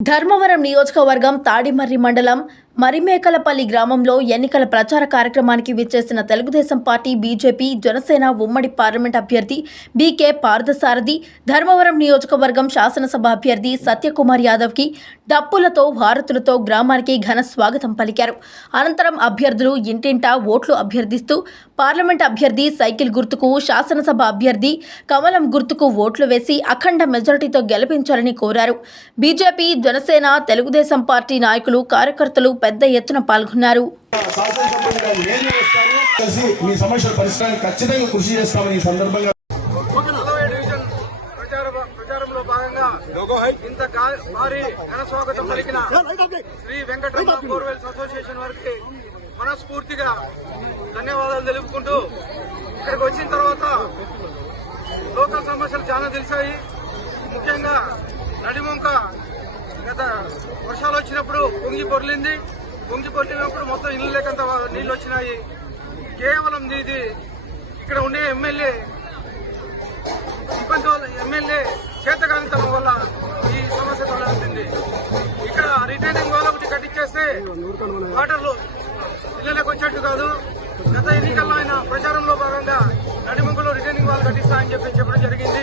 ధర్మవరం నియోజకవర్గం తాడిమర్రి మండలం మరిమేకలపల్లి గ్రామంలో ఎన్నికల ప్రచార కార్యక్రమానికి విచ్చేసిన తెలుగుదేశం పార్టీ బీజేపీ జనసేన ఉమ్మడి పార్లమెంట్ అభ్యర్థి బీకే పార్థసారథి ధర్మవరం నియోజకవర్గం శాసనసభ అభ్యర్థి సత్యకుమార్ యాదవ్కి డప్పులతో హారతులతో గ్రామానికి ఘన స్వాగతం పలికారు. అనంతరం అభ్యర్థులు ఇంటింటా ఓట్లు అభ్యర్థిస్తూ పార్లమెంట్ అభ్యర్థి సైకిల్ గుర్తుకు శాసనసభ అభ్యర్థి కమలం గుర్తుకు ఓట్లు వేసి అఖండ మెజారిటీతో గెలిపించాలని కోరారు. బీజేపీ జనసేన తెలుగుదేశం పార్టీ నాయకులు కార్యకర్తలు పెద్ద ఎత్తున పాల్గొన్నారు. మీ సమస్యల పరిష్కారానికి ఖచ్చితంగా కృషి చేస్తామని ఈ సందర్భంగా ప్రచార ప్రచారంలో భాగంగా ఇంత భారీ ఘన స్వాగతం పలికిన శ్రీ వెంకటరమణ బోర్వెల్స్ అసోసియేషన్ వారికి మనస్ఫూర్తిగా ధన్యవాదాలు తెలుపుకుంటూ ఇక్కడికి వచ్చిన తర్వాత లోకల్ సమస్యలు చాలా తెలిసాయి ముఖ్యంగా నడిమొంక గత వర్షాలు వచ్చినప్పుడు పొంగి పొర్లింది. పొంగి పొర్లినప్పుడు మొత్తం ఇల్లు లేకంత నీళ్ళు వచ్చినాయి. కేవలం ఇది ఇక్కడ ఉండే ఎమ్మెల్యే ఇబ్బంది వల్ల ఎమ్మెల్యే చేతకాంతం వల్ల ఈ సమస్య తలెత్తింది ఇక్కడ రిటైనింగ్ వాళ్ళ ఒకటి కట్టించేస్తే వాటర్లు ఇళ్ళలోకి వచ్చేట్టు కాదు. గత ఎన్నికల్లో ఆయన ప్రచారంలో భాగంగా నడిముగ్గులో రిటైనింగ్ వాళ్ళు కట్టిస్తా అని చెప్పి చెప్పడం